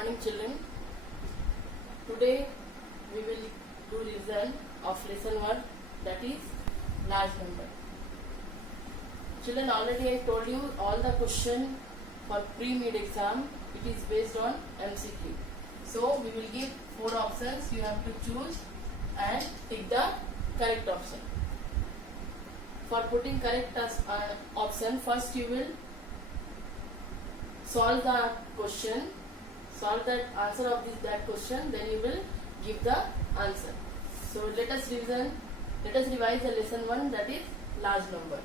morning, children. Today we will do revision of lesson 1, that is large number. Children, already I told you all the question for pre-mid exam, it is based on MCQ. So we will give 4 options, you have to choose and pick the correct option. For putting correct option, first you will solve the question, solve the answer of that question, then you will give the answer. So let us revise the lesson 1, that is large number.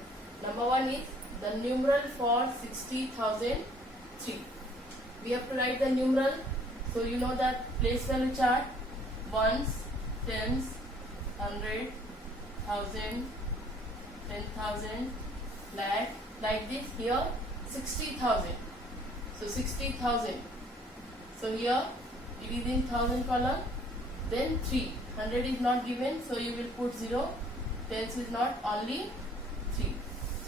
Number 1 is the numeral for 60,003. We have to write the numeral. So you know that place value chart, ones, tens, 100, 1000, 10,000, lakh, like this. Here 60,000. So 60,000. So here it is in 1000 column. Then 3. 100 is not given, so you will put 0. Tens is not, only 3.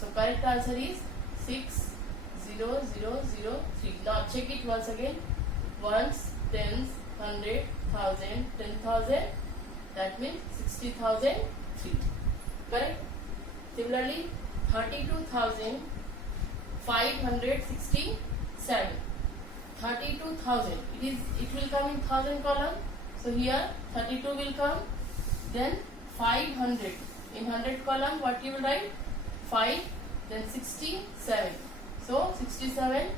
So correct answer is 60003. Now check it once again. Ones, tens, 100, 1000, 10,000. That means 60,003. Correct. Similarly, 32,567. 32,000. It will come in 1000 column. So here 32 will come. Then 500. In 100 column, what you will write? 5. Then 67. So 67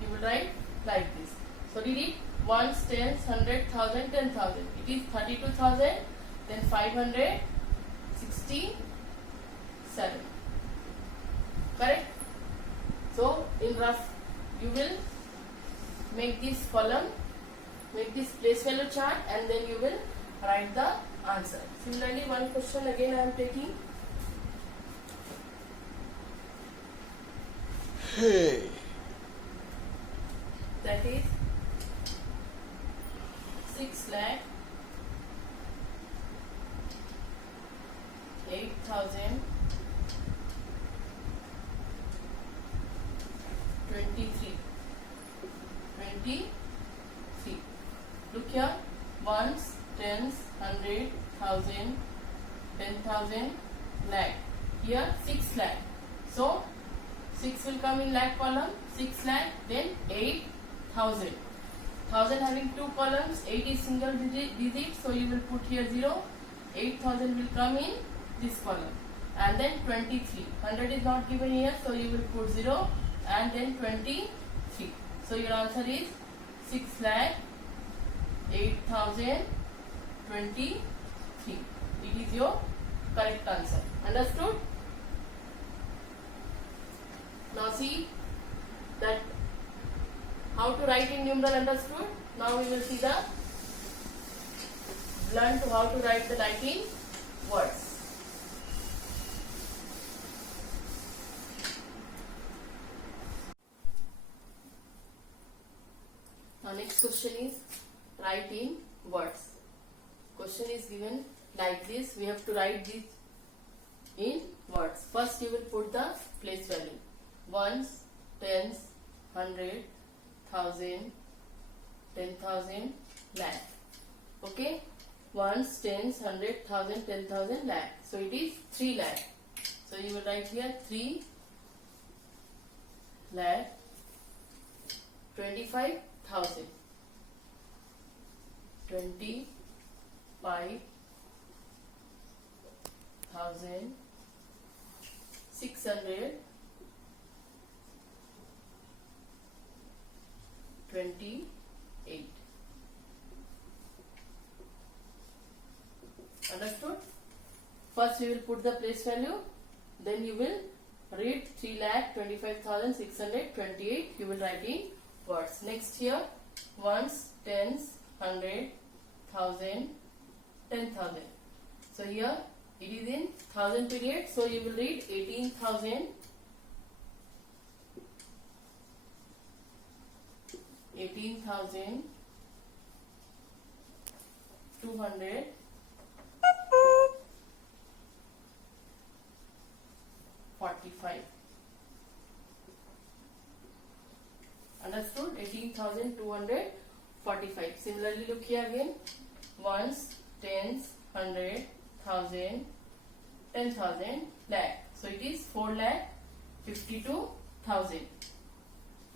you will write like this. So read it. Ones, tens, 100, 1000, 10,000. It is 32,000. Then 567. Correct. So in rough, you will make this column, make this place value chart, and then you will write the answer. Similarly, one question again I am taking. Hey. That is 6 lakh 8,023. Look here, ones, tens, 100, 1000, 10,000, lakh. Here 6 lakh. So 6 will come in lakh column, 6 lakh, then 8,000. 1000 having 2 columns, 8 is single digit, so you will put here 0. 8,000 will come in this column. And then 23. 100 is not given here, so you will put 0 and then 23. So your answer is 6 lakh 8,023. It is your correct answer. Understood? Now see that how to write in numeral. Understood? Now we will see learn to how to write the like in words. Now next question is write in words. Question is given like this. We have to write this in words. First you will put the place value. Ones, tens, 100, 1000, 10,000, lakh. Okay? Ones, tens, 100, 1000, 10,000, lakh. So it is 3 lakh. So you will write here 3 lakh 25,000. 25,628. Understood? First you will put the place value, then you will read 3,25,628. You will write in words. Next here, ones, tens, 100, 1000, 10,000. So here it is in 1000 period, so you will read 18,000, 245. Understood? 18,245. 45. Similarly, look here again. Ones, tens, 100, 1000, 10,000, lakh. So it is 4,52,000.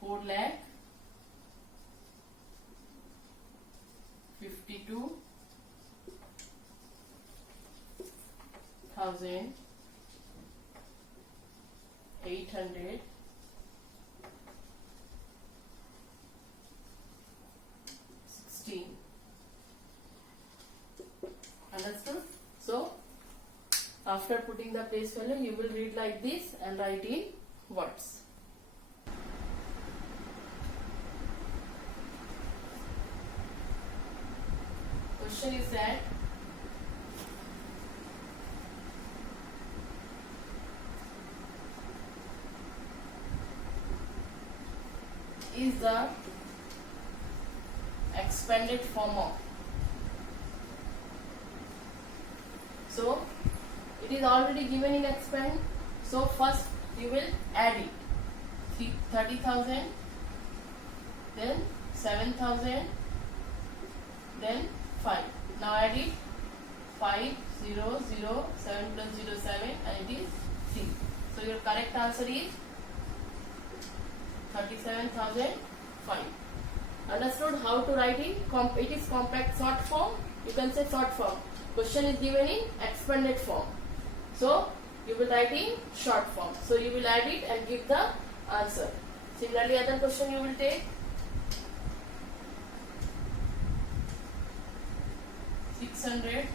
4,52,816. Understood? So after putting the place value, you will read like this and write in words. Question is that is the expanded form of. So it is already given in expand. So first you will add it. 30,000, then 7,000, then 5. Now add it. 5, 0, 0, 7 plus 0, 7, and it is 3. So your correct answer is 37,005. Understood how to write it? It is compact short form. You can say short form. Question is given in expanded form. So you will write in short form. So you will add it and give the answer. Similarly, other question you will take. 600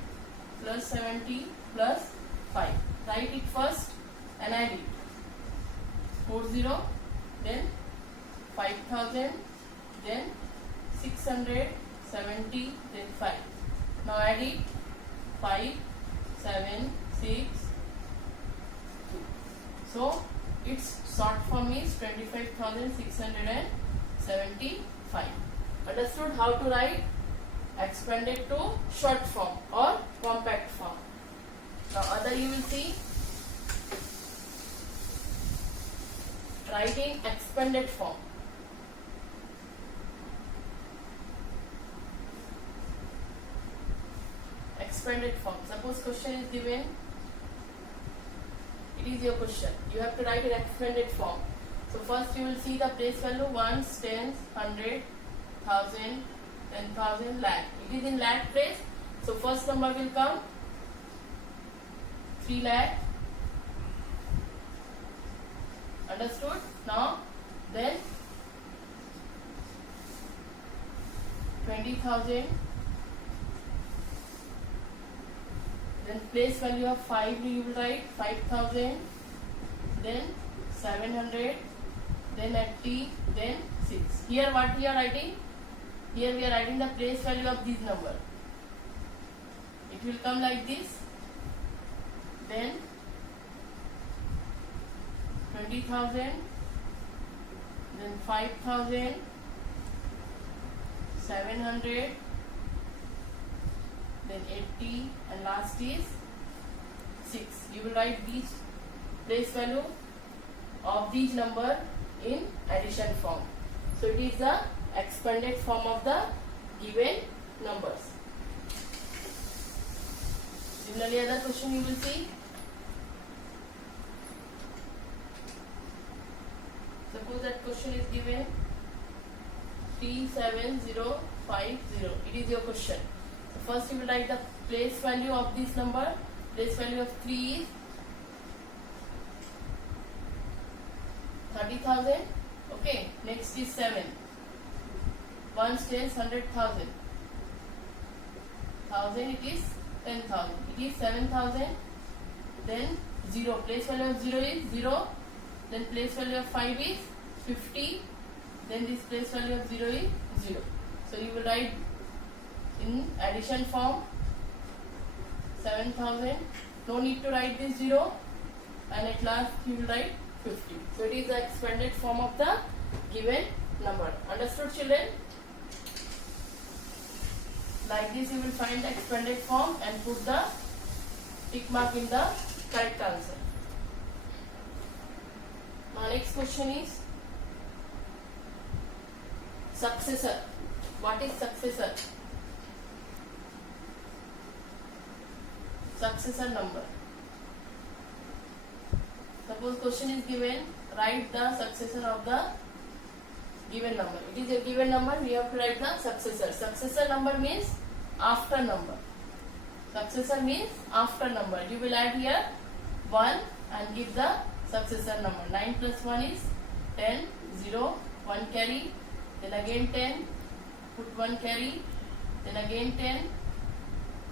plus 70 plus 5. Write it first and add it. 40, then 5,000, then 670, then 5. Now add it. 5, 7, 6, 2. So its short form is 25,675. Understood how to write expanded to short form or compact form. Now other you will see writing expanded form. Expanded form. Suppose question is given. It is your question. You have to write an expanded form. So first you will see the place value ones, tens, 100, 1000, 10,000, lakh. It is in lakh place. So first number will come 3 lakh. Understood? Now then 20,000. Then place value of 5 you will write 5,000, then 700, then 80, then 6. Here what we are writing? Here we are writing the place value of this number. It will come like this. Then 20,000, then 5,000, 700, then 80, and last is 6. You will write these place value of these number in addition form. So it is the expanded form of the given numbers. Similarly, other question you will see. Suppose that question is given 37050. It is your question. So first you will write the place value of this number. Place value of 3 is 30,000. Okay. Next is 7. 1 tens 100,000. 1000 it is 10,000. It is 7,000. Then 0. Place value of 0 is 0. Then place value of 5 is 50. Then this place value of 0 is 0. So you will write in addition form 7,000. No need to write this 0. And at last you will write 50. So it is the expanded form of the given number. Understood, children? Like this you will find the expanded form and put the tick mark in the correct answer. Now next question is successor. What is successor? Successor number. Suppose question is given, write the successor of the given number. It is a given number, we have to write the successor. Successor number means after number. Successor means after number. You will add here 1 and give the successor number. 9 plus 1 is 10, 0, 1 carry, then again 10, put 1 carry, then again 10,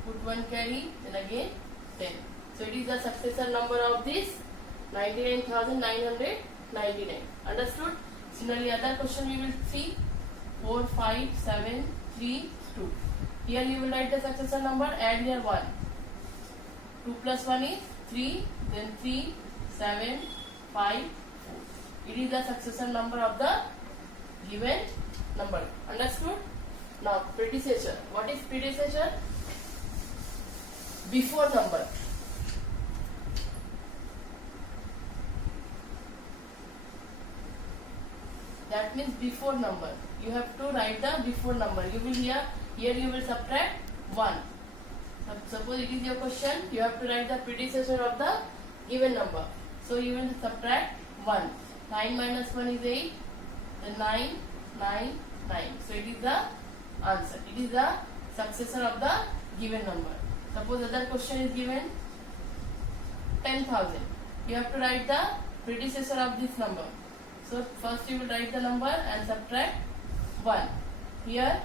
put 1 carry, then again 10. So it is the successor number of this 99,999. Understood? Similarly, other question we will see 4, 5, 7, 3, 2. Here you will write the successor number, add here 1. 2 plus 1 is 3, then 3, 7, 5, 4. It is the successor number of the given number. Understood? Now, predecessor. What is predecessor? Before number. That means before number. You have to write the before number. You will here you will subtract 1. Suppose it is your question, you have to write the predecessor of the given number. So you will subtract 1. 9 minus 1 is 8. Then 9, 9, 9. So it is the answer. It is the successor of the given number. Suppose other question is given 10,000. You have to write the predecessor of this number. So first you will write the number and subtract 1. Here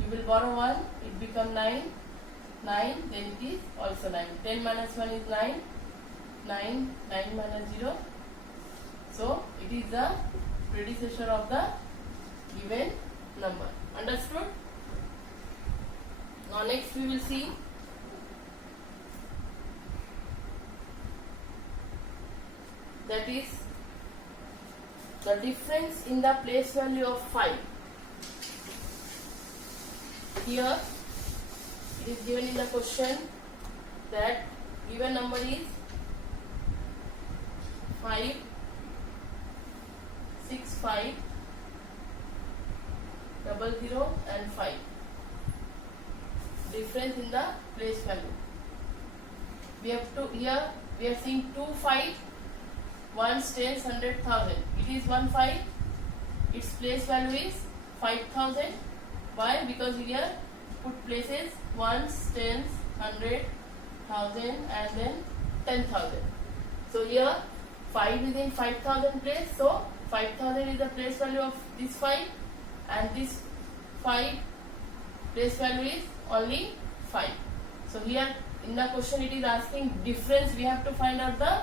you will borrow 1, it becomes 9, 9, then it is also 9. 10 minus 1 is 9, 9, 9 minus 0. So it is the predecessor of the given number. Understood? Now next we will see that is the difference in the place value of 5. Here it is given in the question that given number is 5, 6, 5, 00 and 5. Difference in the place value. We have to here we are seeing 2 5, 1 tens, 100,000. It is 1 5. Its place value is 5,000. Why? Because here put places 1s, 10s, 100,000 and then 10,000. So here 5 is in 5,000 place. So 5,000 is the place value of this 5 and this 5 place value is only 5. So here in the question it is asking difference. We have to find out the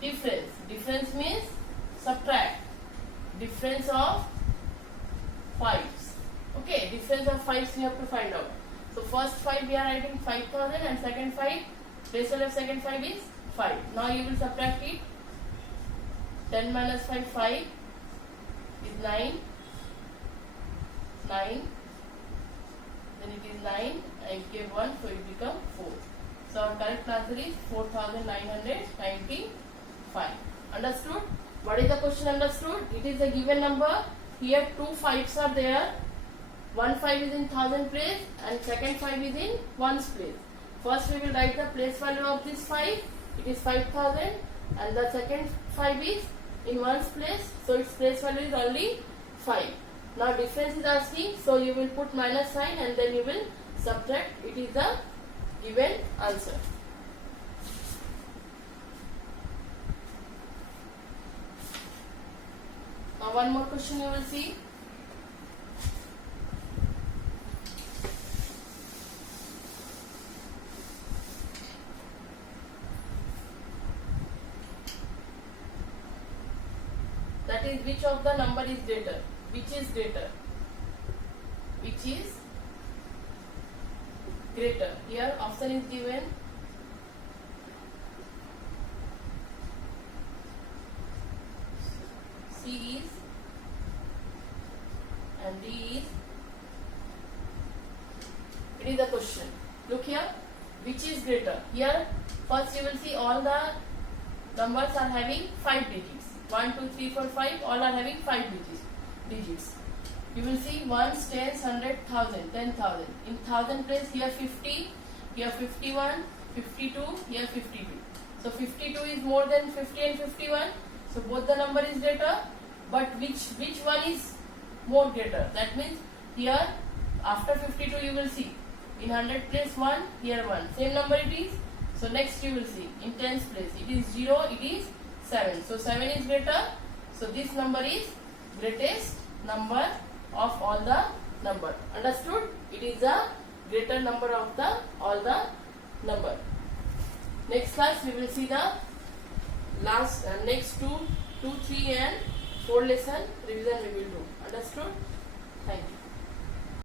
difference. Difference means subtract. Difference of 5s. Okay, difference of 5s we have to find out. So first 5 we are writing 5,000 and second 5, place value of second 5 is 5. Now you will subtract it. 10 minus 5, 5 is 9. 9. Then it is 9. I gave 1, so it becomes 4. So our correct answer is 4,995. Understood? What is the question understood? It is a given number. Here 2 5s are there. 1 5 is in 1000 place and second 5 is in 1's place. First we will write the place value of this 5. It is 5,000 and the second 5 is in 1's place. So its place value is only 5. Now difference is asking, so you will put minus sign and then you will subtract. It is the given answer. Now one more question you will see. That is, which of the number is greater? Which is greater? Which is greater? Here option is given. C is and D is. It is the question. Look here. Which is greater? Here first you will see all the numbers are having 5 digits. 1, 2, 3, 4, 5. All are having 5 digits. You will see ones, tens, 100, 1000, 10,000. In 1000 place here 50, here 51, 52, here 52. So 52 is more than 50 and 51. So both the number is greater. But which one is more greater? That means here after 52 you will see in 100 place 1, here 1. Same number it is. So next you will see in tens place it is 0, it is 7. So 7 is greater. So this number is greatest number of all the number. Understood? It is the greater number of the all the number. Next class we will see the last next 2, 3 and 4 lesson revision we will do. Understood? Thank you.